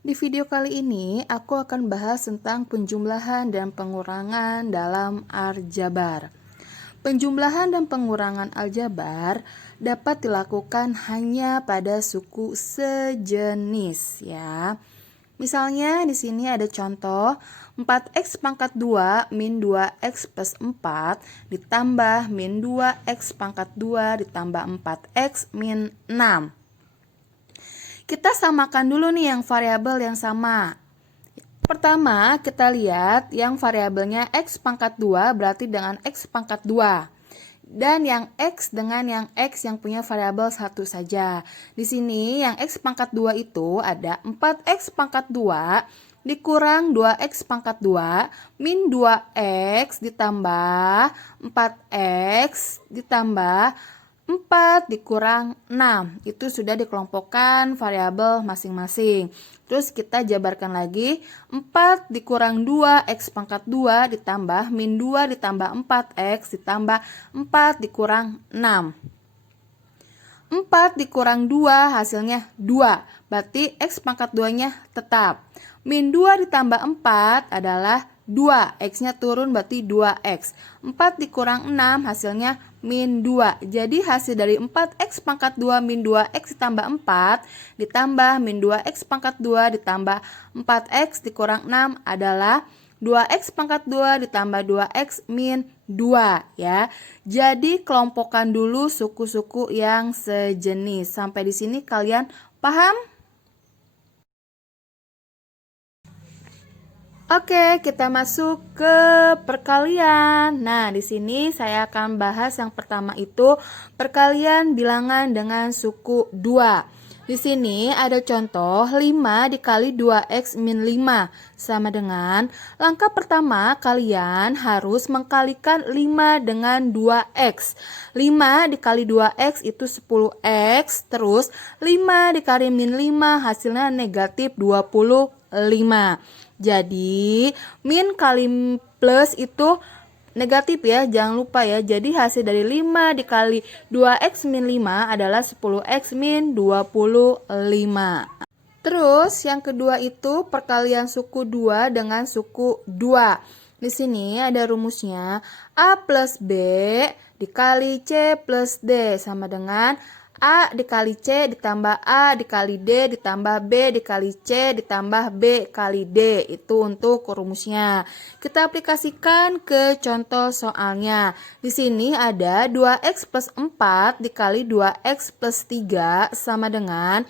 Di video kali ini, aku akan bahas tentang penjumlahan dan pengurangan dalam aljabar. Penjumlahan dan pengurangan aljabar dapat dilakukan hanya pada suku sejenis ya. Misalnya di sini ada contoh 4x pangkat 2 min 2x plus 4 ditambah min 2x pangkat 2 ditambah 4x min 6. Kita samakan dulu nih yang variabel yang sama. Pertama, kita lihat yang variabelnya x pangkat 2 berarti dengan x pangkat 2. Dan yang x dengan yang x yang punya variabel satu saja. Di sini yang x pangkat 2 itu ada 4x pangkat 2 dikurang 2x pangkat 2 min 2x ditambah 4x ditambah 4 dikurang 6. Itu sudah dikelompokkan variabel masing-masing. Terus kita jabarkan lagi. 4 dikurang 2x pangkat 2 ditambah min 2 ditambah 4x ditambah 4 dikurang 6. 4 dikurang 2 hasilnya 2. Berarti x pangkat 2-nya tetap. Min 2 ditambah 4 adalah 2. X-nya turun berarti 2x. 4 dikurang 6 hasilnya min 2. Jadi hasil dari 4x pangkat 2 min 2x ditambah 4 ditambah min 2x pangkat 2 ditambah 4x dikurang 6 adalah 2x pangkat 2 ditambah 2x min 2 ya. Jadi kelompokkan dulu suku-suku yang sejenis. Sampai di sini kalian paham? Oke, kita masuk ke perkalian. Nah, di sini saya akan bahas yang pertama itu perkalian bilangan dengan suku 2. Di sini ada contoh 5 dikali 2x min 5 sama dengan langkah pertama kalian harus mengkalikan 5 dengan 2x. 5 dikali 2x itu 10x, terus 5 dikali min 5 hasilnya negatif 25. Jadi, min kali plus itu negatif ya, jangan lupa ya. Jadi, hasil dari 5 dikali 2x min 5 adalah 10x min 25. Terus, yang kedua itu perkalian suku 2 dengan suku 2. Di sini ada rumusnya A plus B dikali C plus D sama dengan A dikali C ditambah A dikali D ditambah B dikali C ditambah B kali D. Itu untuk rumusnya. Kita aplikasikan ke contoh soalnya. Di sini ada 2x plus 4 dikali 2x plus 3 sama dengan,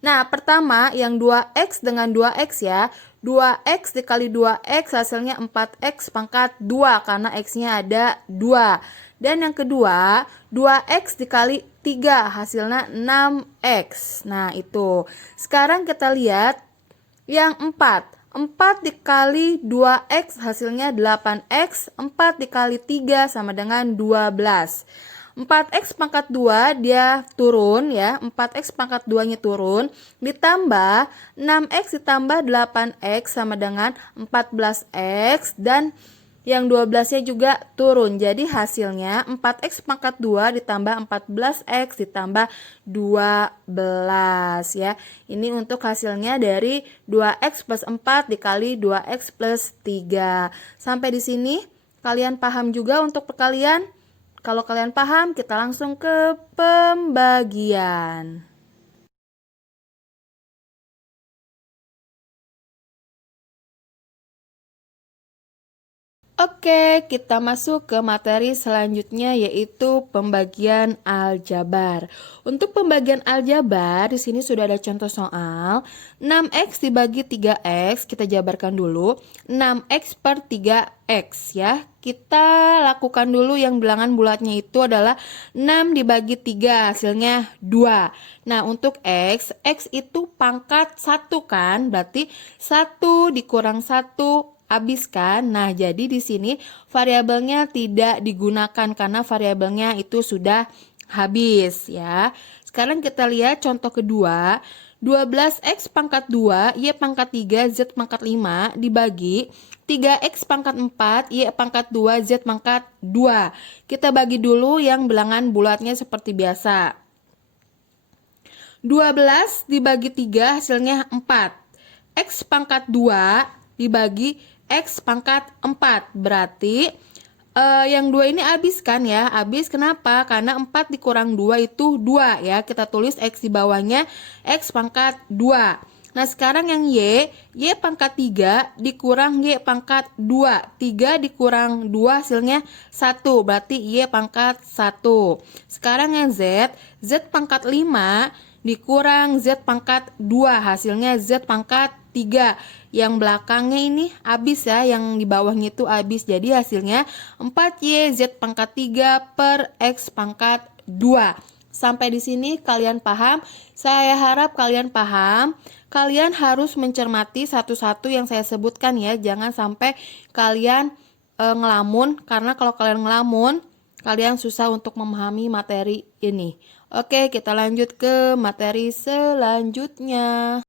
nah pertama yang 2x dengan 2x ya. 2x dikali 2x hasilnya 4x pangkat 2 karena x-nya ada 2. Dan yang kedua 2x dikali 3 hasilnya 6x. Nah itu. Sekarang kita lihat yang 4. 4 dikali 2x hasilnya 8x. 4 dikali 3 sama dengan 12. 4x pangkat 2 dia turun ya. 4x pangkat 2 nya turun. Ditambah 6x ditambah 8x sama dengan 14x. Dan yang 12-nya juga turun. Jadi hasilnya 4x pangkat 2 ditambah 14x ditambah 12 ya. Ini untuk hasilnya dari 2x plus 4 dikali 2x plus 3. Sampai di sini kalian paham juga untuk perkalian? Kalau kalian paham, kita langsung ke pembagian. Oke, kita masuk ke materi selanjutnya yaitu pembagian aljabar. Untuk pembagian aljabar, di sini sudah ada contoh soal. 6x dibagi 3x, kita jabarkan dulu. 6x per 3x ya. Kita lakukan dulu yang bilangan bulatnya itu adalah 6 dibagi 3, hasilnya 2. Nah, untuk x itu pangkat 1 kan, berarti 1 dikurang 1 habis kan. Nah, jadi di sini variabelnya tidak digunakan karena variabelnya itu sudah habis ya. Sekarang kita lihat contoh kedua. 12x pangkat 2, y pangkat 3, z pangkat 5 dibagi 3x pangkat 4, y pangkat 2, z pangkat 2. Kita bagi dulu yang bilangan bulatnya seperti biasa. 12 dibagi 3 hasilnya 4. X pangkat 2 dibagi X pangkat 4. Berarti yang 2 ini habis kan ya? Habis kenapa? Karena 4 dikurang 2 itu 2 ya. Kita tulis X di bawahnya X pangkat 2. Nah sekarang yang Y pangkat 3 dikurang Y pangkat 2. 3 dikurang 2 hasilnya 1. Berarti Y pangkat 1. Sekarang yang Z pangkat 5 dikurang Z pangkat 2. Hasilnya Z pangkat 3. Yang belakangnya ini habis ya, yang di bawahnya itu habis. Jadi hasilnya 4Y Z pangkat 3 per X pangkat 2. Sampai di sini kalian paham? Saya harap kalian paham. Kalian harus mencermati satu-satu yang saya sebutkan ya. Jangan sampai kalian ngelamun, karena kalau kalian ngelamun, kalian susah untuk memahami materi ini. Oke, kita lanjut ke materi selanjutnya.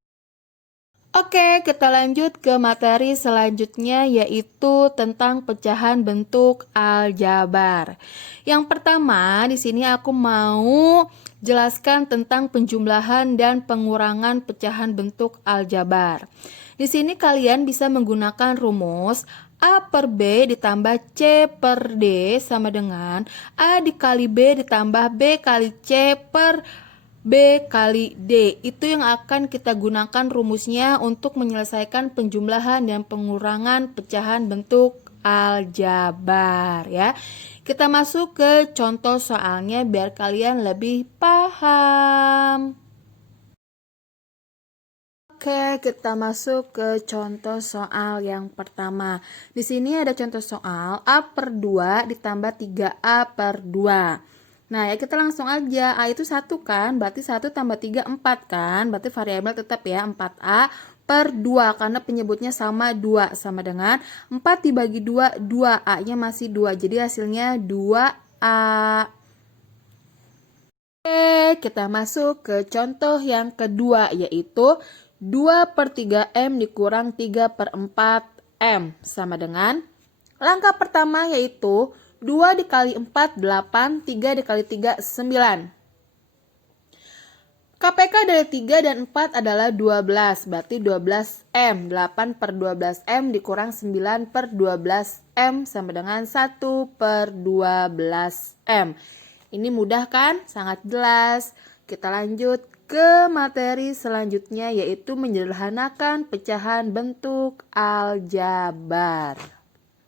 Oke, kita lanjut ke materi selanjutnya, yaitu tentang pecahan bentuk aljabar. Yang pertama, di sini aku mau jelaskan tentang penjumlahan dan pengurangan pecahan bentuk aljabar. Di sini kalian bisa menggunakan rumus A per B ditambah C per D sama dengan A dikali B ditambah B kali C per B kali D. Itu yang akan kita gunakan rumusnya untuk menyelesaikan penjumlahan dan pengurangan pecahan bentuk aljabar ya. Kita masuk ke contoh soalnya biar kalian lebih paham. Oke, kita masuk ke contoh soal yang pertama. Di sini ada contoh soal A per 2 ditambah 3A per 2. Nah, ya kita langsung aja. A itu 1 kan, berarti 1 tambah 3, 4 kan. Berarti variabel tetap ya, 4A per 2. Karena penyebutnya sama 2. Sama dengan 4 dibagi 2, 2. A-nya masih 2. Jadi hasilnya 2A. Oke, kita masuk ke contoh yang kedua, yaitu 2 per 3M dikurang 3 per 4M. Sama dengan langkah pertama yaitu 2 dikali 4, 8, 3 dikali 3, 9. KPK dari 3 dan 4 adalah 12, berarti 12M. 8 per 12M dikurang 9 per 12M sama dengan 1 per 12M. Ini mudah kan? Sangat jelas. Kita lanjut ke materi selanjutnya, yaitu menyederhanakan pecahan bentuk aljabar.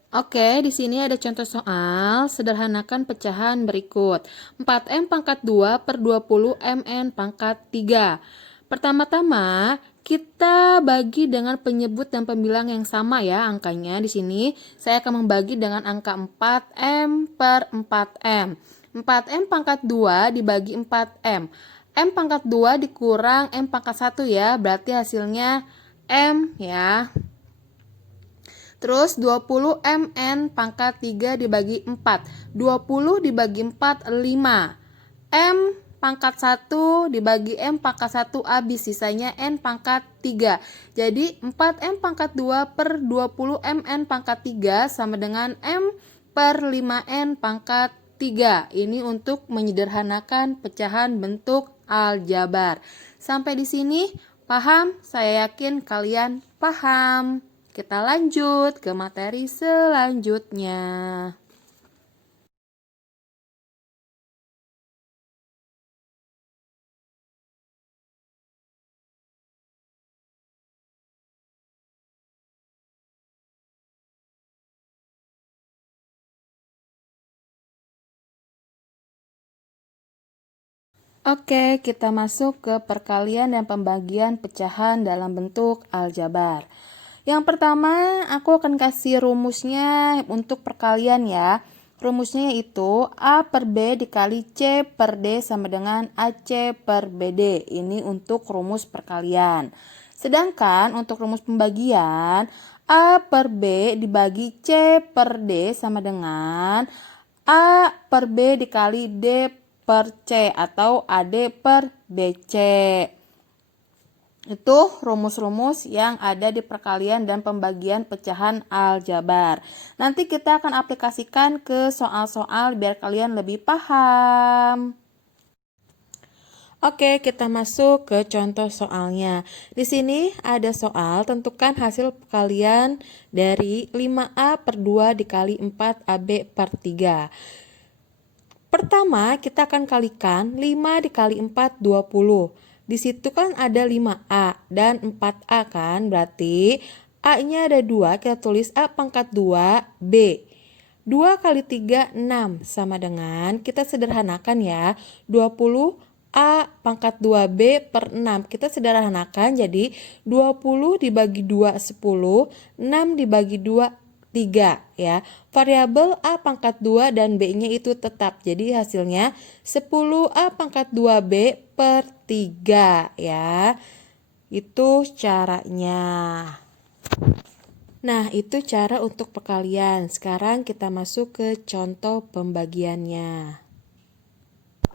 Oke, di sini ada contoh soal, sederhanakan pecahan berikut. 4M pangkat 2 per 20 MN pangkat 3. Pertama-tama, kita bagi dengan penyebut dan pembilang yang sama ya angkanya. Di sini saya akan membagi dengan angka 4M per 4M. 4M pangkat 2 dibagi 4M. M pangkat 2 dikurang M pangkat 1 ya, berarti hasilnya M ya. Terus 20 MN pangkat 3 dibagi 4. 20 dibagi 4, 5. M pangkat 1 dibagi M pangkat 1 habis, sisanya N pangkat 3. Jadi 4M pangkat 2 per 20 MN pangkat 3 sama dengan M per 5N pangkat 3. Ini untuk menyederhanakan pecahan bentuk aljabar. Sampai di sini paham? Saya yakin kalian paham. Kita lanjut ke materi selanjutnya. Oke, kita masuk ke perkalian dan pembagian pecahan dalam bentuk aljabar. Yang pertama, aku akan kasih rumusnya untuk perkalian ya. Rumusnya yaitu A per B dikali C per D sama dengan AC per BD. Ini untuk rumus perkalian. Sedangkan untuk rumus pembagian, A per B dibagi C per D sama dengan A per B dikali D per C atau AD per BC. Itu rumus-rumus yang ada di perkalian dan pembagian pecahan aljabar. Nanti kita akan aplikasikan ke soal-soal biar kalian lebih paham. Oke, kita masuk ke contoh soalnya. Di sini ada soal tentukan hasil perkalian dari 5A per 2 dikali 4AB per 3. Pertama, kita akan kalikan 5 dikali 4, 20. Di situ kan ada 5A dan 4A kan, berarti A-nya ada 2, kita tulis A pangkat 2, B. 2 kali 3, 6, sama dengan, kita sederhanakan ya, 20 A pangkat 2B per 6. Kita sederhanakan jadi 20 dibagi 2, 10, 6 dibagi 2, 3 ya. Variabel A pangkat 2 dan B-nya itu tetap. Jadi hasilnya 10A pangkat 2B per 3 ya. Itu caranya. Nah, itu cara untuk perkalian. Sekarang kita masuk ke contoh pembagiannya.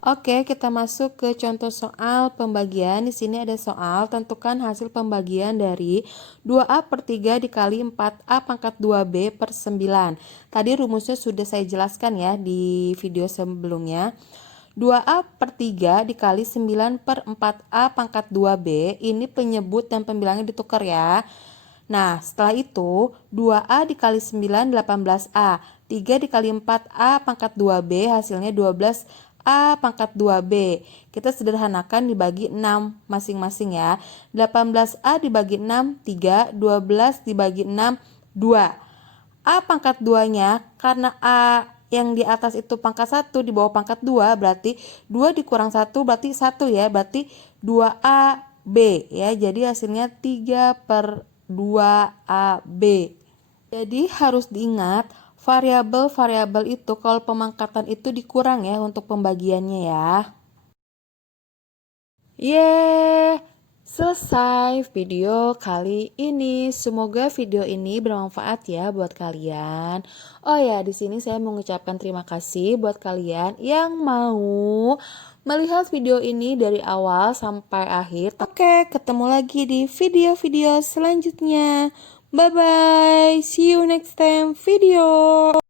Oke, kita masuk ke contoh soal pembagian. Di sini ada soal tentukan hasil pembagian dari 2A per 3 dikali 4A pangkat 2B per 9. Tadi rumusnya sudah saya jelaskan ya di video sebelumnya. 2A per 3 dikali 9 per 4A pangkat 2B, ini penyebut dan pembilangnya ditukar ya. Nah, setelah itu 2A dikali 9, 18A. 3 dikali 4A pangkat 2B, hasilnya 12A pangkat 2B. Kita sederhanakan dibagi 6 masing-masing ya. 18A dibagi 6, 3. 12 dibagi 6, 2. A pangkat 2-nya, karena A yang di atas itu pangkat 1, di bawah pangkat 2, berarti 2 dikurang 1 berarti 1 ya, berarti 2AB ya. Jadi hasilnya 3 per 2AB. Jadi harus diingat variabel-variabel itu kalau pemangkatan itu dikurang ya untuk pembagiannya ya. Selesai video kali ini. Semoga video ini bermanfaat ya buat kalian. Oh ya, di sini saya mengucapkan terima kasih buat kalian yang mau melihat video ini dari awal sampai akhir. Oke, ketemu lagi di video-video selanjutnya. Bye bye. See you next time video.